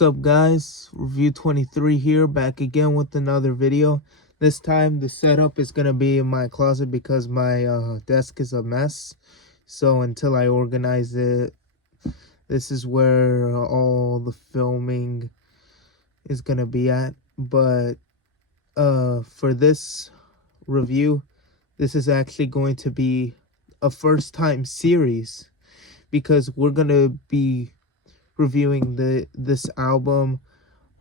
What's up, guys? Review 23 here, back again with another video. This time the setup is gonna be in my closet because my desk is a mess. So until I organize it, this is where all the filming is gonna be at. But for this review, this is actually going to be a first time series because we're gonna be reviewing this album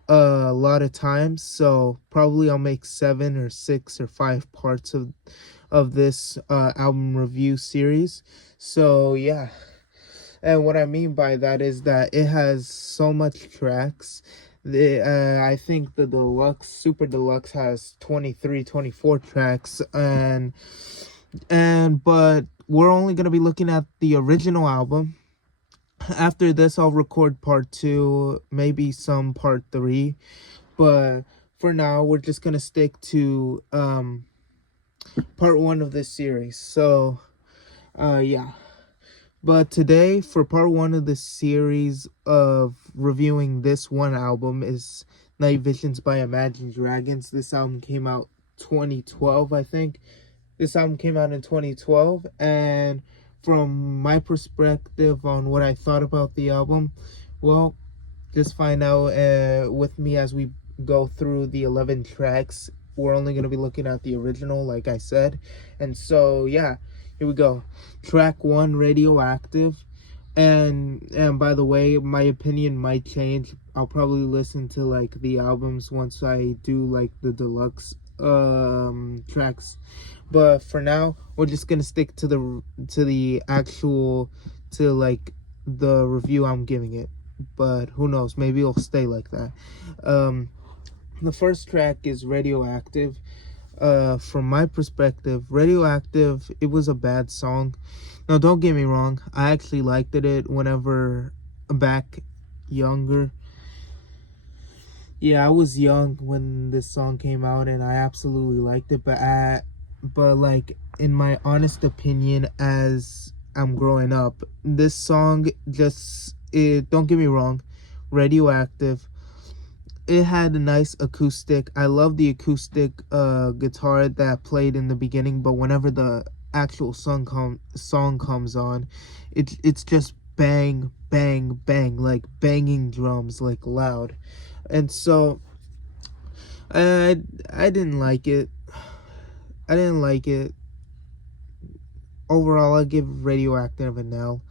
a lot of times, so probably I'll make 7 or 6 or 5 parts of this album review series. So yeah, and what I mean by that is that it has so much tracks. I think the super deluxe has 23, 24 tracks, but we're only going to be looking at the original album. After this, I'll record part 2, maybe some part 3, but for now, we're just gonna stick to part 1 of this series. So, yeah. But today, for part 1 of this series of reviewing this one album is Night Visions by Imagine Dragons. This album came out 2012, I think. This album came out in 2012, and from my perspective on what I thought about the album, well, just find out with me as we go through the 11 tracks. We're only going to be looking at the original, like I said. And so, yeah, here we go. Track 1, Radioactive. And by the way, my opinion might change. I'll probably listen to like the albums once I do like the deluxe tracks, but for now we're just gonna stick to the actual the review I'm giving it. But who knows, maybe it'll stay like that. The first track is Radioactive. From my perspective, Radioactive, it was a bad song. Now don't get me wrong, I actually liked it whenever back younger. Yeah, I was young when this song came out, and I absolutely liked it. But like in my honest opinion, as I'm growing up, this song don't get me wrong, Radioactive. It had a nice acoustic. I love the acoustic guitar that played in the beginning, but whenever the actual song comes on, it's just bang bang bang, like banging drums, like loud. And so I didn't like it. I didn't like it. Overall, I give Radioactive an L.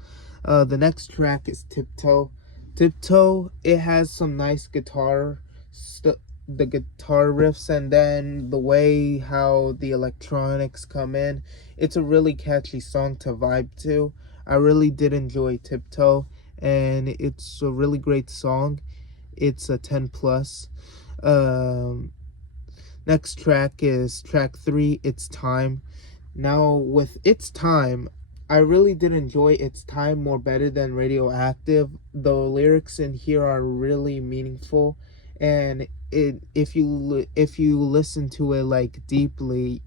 The next track is Tiptoe. Tiptoe, it has some nice the guitar riffs, and then the way how the electronics come in. It's a really catchy song to vibe to. I really did enjoy Tiptoe, and it's a really great song. It's a 10 plus. Next track is track 3, It's Time. Now with It's Time, I really did enjoy It's Time more better than Radioactive. The lyrics in here are really meaningful, and if you listen to it like deeply,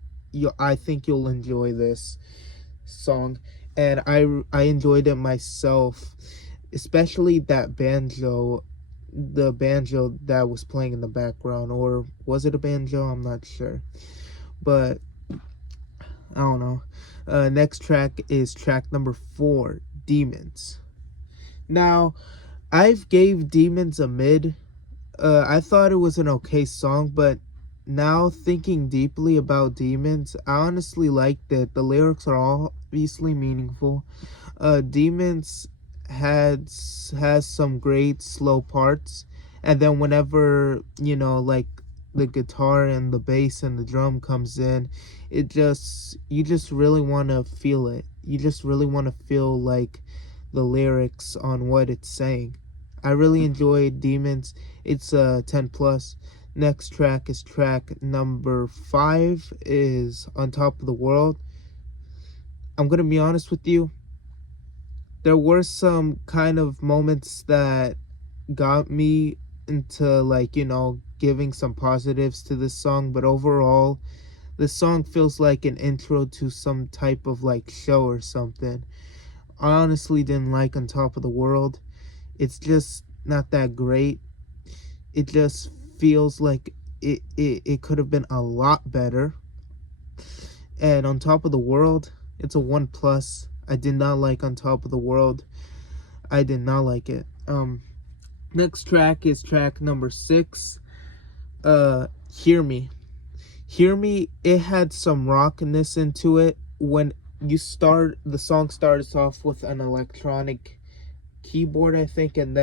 I think you'll enjoy this song. And I enjoyed it myself, especially that banjo, the banjo that was playing in the background. Or was it a banjo? I'm not sure, but I don't know. Next track is track number 4, Demons. Now, I've gave Demons a mid. I thought it was an okay song, but now thinking deeply about Demons, I honestly liked it. The lyrics are obviously meaningful. Demons has some great slow parts, and then whenever like the guitar and the bass and the drum comes in, you just really want to feel it. You just really want to feel like the lyrics on what it's saying. I really enjoyed Demons. It's a 10 plus. Next track is track number 5, is On Top of the World. I'm gonna be honest with you, there were some kind of moments that got me into giving some positives to this song, but overall this song feels like an intro to some type of like show or something. I honestly didn't like On Top of the World. It's just not that great. It just feels like it could have been a lot better. And On Top of the World, it's a 1 plus. I did not like On Top of the World. I did not like it. Next track is track number 6. Hear Me. Hear Me, it had some rockiness into it. When the song starts off with an electronic keyboard, I think, and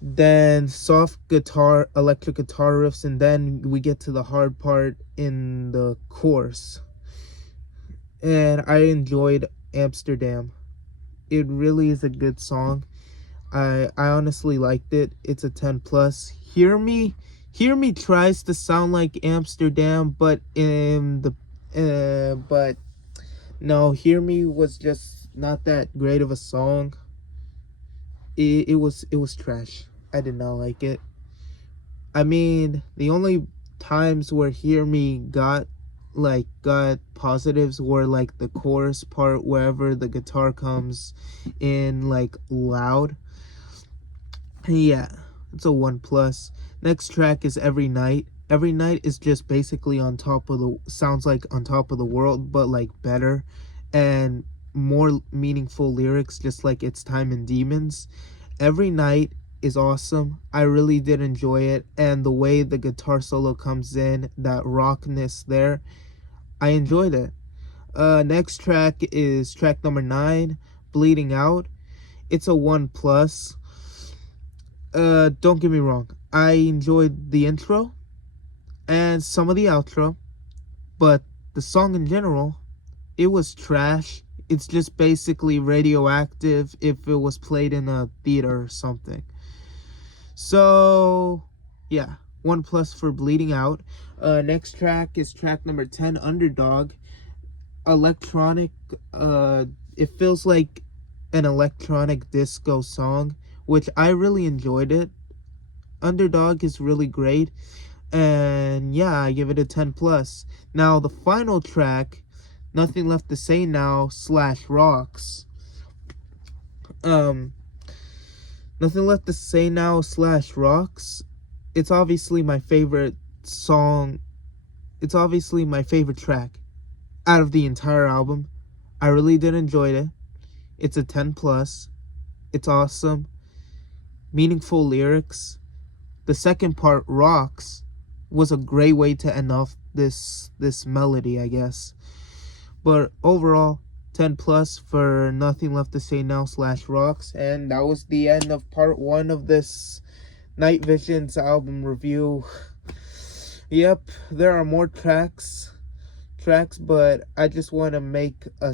then soft guitar, electric guitar riffs, and then we get to the hard part in the chorus. And I enjoyed Amsterdam. It really is a good song. I honestly liked it. It's a 10 plus. Hear Me tries to sound like Amsterdam, but but no, Hear Me was just not that great of a song. It was trash. I did not like it. I mean, the only times where Hear Me got positives were like the chorus part, wherever the guitar comes in like loud. Yeah, it's a 1 plus. Next track is Every Night. Every Night is just basically sounds like On Top of the World, but like better and more meaningful lyrics, just like It's Time and Demons. Every Night is awesome. I really did enjoy it, and the way the guitar solo comes in, that rockness there, I enjoyed it. Next track is track number 9, Bleeding Out. It's a 1 plus. Don't get me wrong, I enjoyed the intro and some of the outro, but the song in general, it was trash. It's just basically Radioactive if it was played in a theater or something. So yeah, 1 plus for Bleeding Out. Next track is track number 10, Underdog. Electronic, it feels like an electronic disco song, which I really enjoyed it. Underdog is really great, and yeah, I give it a 10 plus. Now the final track, Nothing Left to Say Now / Rocks. Nothing Left to Say Now / Rocks. It's obviously my favorite song. It's obviously my favorite track out of the entire album. I really did enjoy it. It's a 10 plus. It's awesome. Meaningful lyrics. The second part, Rocks, was a great way to end off this melody, I guess. But overall, 10 plus for Nothing Left to Say Now / Rocks. And that was the end of part 1 of this Night Visions album review. Yep, there are more tracks, but I just want to make I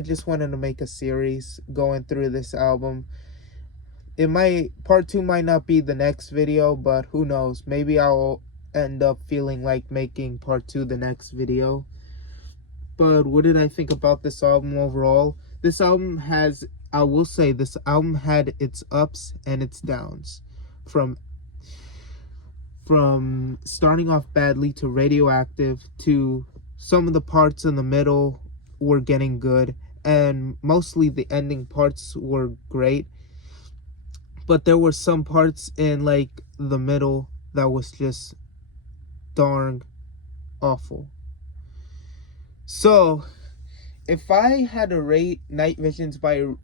just wanted to make a series going through this album. Part 2 might not be the next video, but who knows, maybe I'll end up feeling like making part 2 the next video. But what did I think about this album overall? I will say this album had its ups and its downs. From starting off badly to Radioactive, to some of the parts in the middle were getting good, and mostly the ending parts were great. But there were some parts in like the middle that was just darn awful. So, if I had to rate Night Visions, I've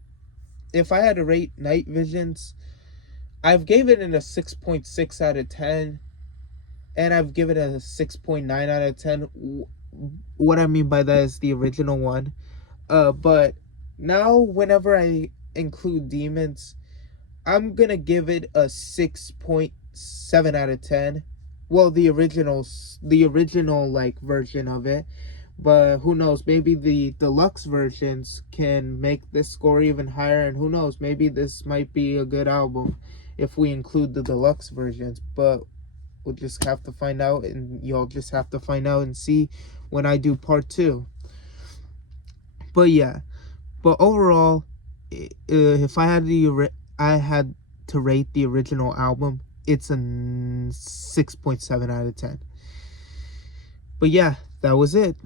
gave it a 6.6 out of 10, and I've given it a 6.9 out of 10. What I mean by that is the original one. But now whenever I include Demons, I'm gonna give it a 6.7 out of 10. Well, the original like version of it. But who knows, maybe the deluxe versions can make this score even higher, and who knows, maybe this might be a good album if we include the deluxe versions. But we'll just have to find out, and y'all just have to find out and see when I do part 2. But yeah, but overall, if I had to rate the original album, it's a 6.7 out of 10. But yeah, that was it.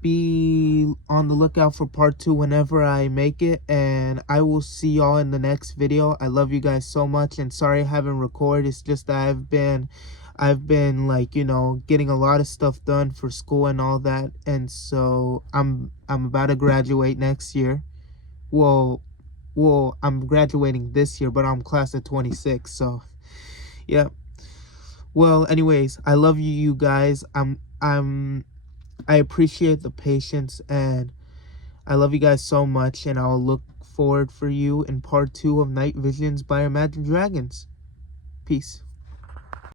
be on the lookout for part 2 whenever I make it, and I will see y'all in the next video. I love you guys so much, and sorry I haven't recorded. It's just that I've been like, you know, getting a lot of stuff done for school and all that, and so I'm about to graduate next year. Well, I'm graduating this year, but I'm class of 26, so yeah. Well, anyways, I love you guys. I appreciate the patience, and I love you guys so much, and I'll look forward for you in part 2 of Night Visions by Imagine Dragons. Peace.